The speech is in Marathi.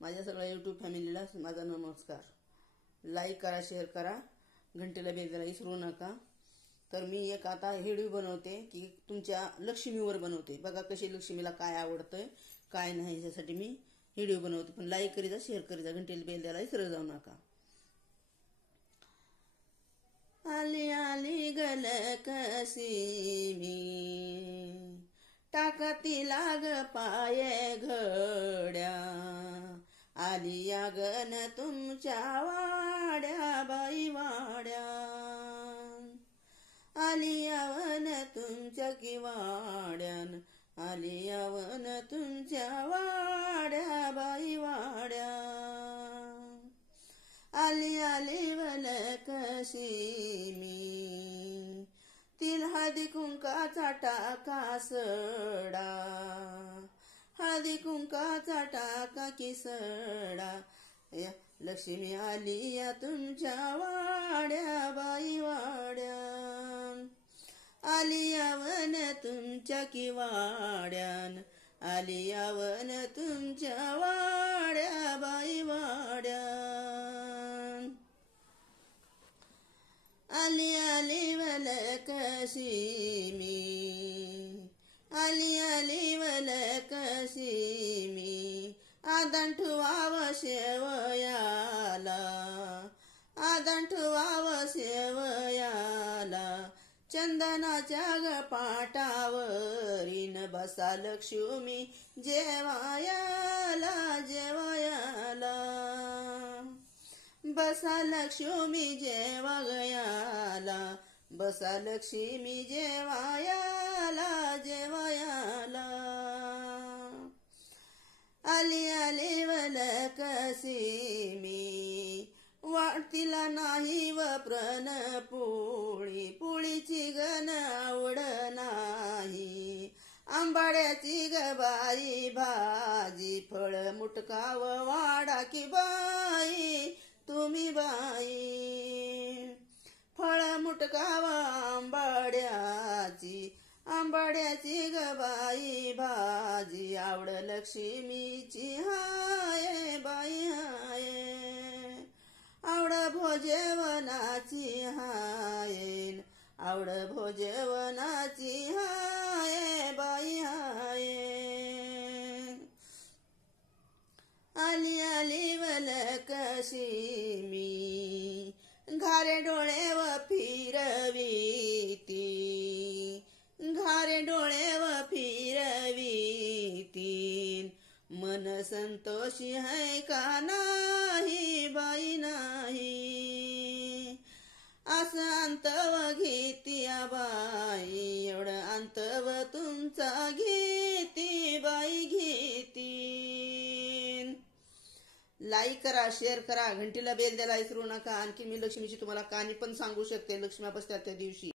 माझ्या सगळ्या यूट्यूब फॅमिलीला माझा नमस्कार. लाईक करा, शेअर करा, घंटेला बेल द्यायला विसरू नका. तर मी एक आता व्हिडिओ बनवते की तुमच्या लक्ष्मीवर बनवते. बघा कशी लक्ष्मीला काय आवडतंय काय नाही यासाठी मी व्हिडिओ बनवते. पण लाईक करी जा, शेअर करी जा, घंटेला बेल द्यायला विसरू जाऊ नका. आली आली गलकसी मी टाकती लाग पाये घड्या, आली यागन तुमच्या वाड्या बाई वाड्या, आली यावन तुमच्या की वाड्यान, आली यावन तुमच्या वाड्या बाई वाड्या, आली आली वलकसी मी तिल हळदी कुंकाचा टाका सडा, हळदी कुंकाचा टाका की सडा, लक्ष्मी आली या तुमच्या वाड्या बाई वाड्या, आली यावन तुमच्या की वाड्यान, आली यावन तुमच्या वाड्या बाई वाड्या, आली आली वलकसी मी, आली आली वलकसी मी, आदंठु वाव शेवयाला, आदंठु वाव शेवयाला, चंदनाच्या ग पाटावरीन बसा लक्ष्मी जेवायाला जेवायाला, बसा लक्ष्मी जेवायाला, बसा लक्ष्मी जेवायाला जेवायाला, आली आली वलकसी मी, वाटतीला नाही व प्रण पोळी, पोळीची गण आवड नाही, आंबाड्याची ग बाई भाजी, फळ मुटकाव वाडा की बाई तुम्ही बाई, फळ मुटकाव आंबाड्याची, आंबाड्याची ग बाई भाजी, आवड लक्ष्मीची हाय बाई हाय, आवड भोजेवनाची हाय, आवड भोजेवनाची हाय बाई हाय, आली आली वलकसी मी, घारे डोळे व फिरवीती, घारे डोळे व फिरवीती, मन संतोषी है का नाही बाई नाही, असं अंतव घेती बाई, एवढं अंतव तुमचा घेती बाई घेती. लाईक करा, शेअर करा, घंटीला बेल द्यायला विसरू नका. आणखी मी लक्ष्मीची तुम्हाला कहाणी पण सांगू शकते. लक्ष्मी बसतात त्या दिवशी.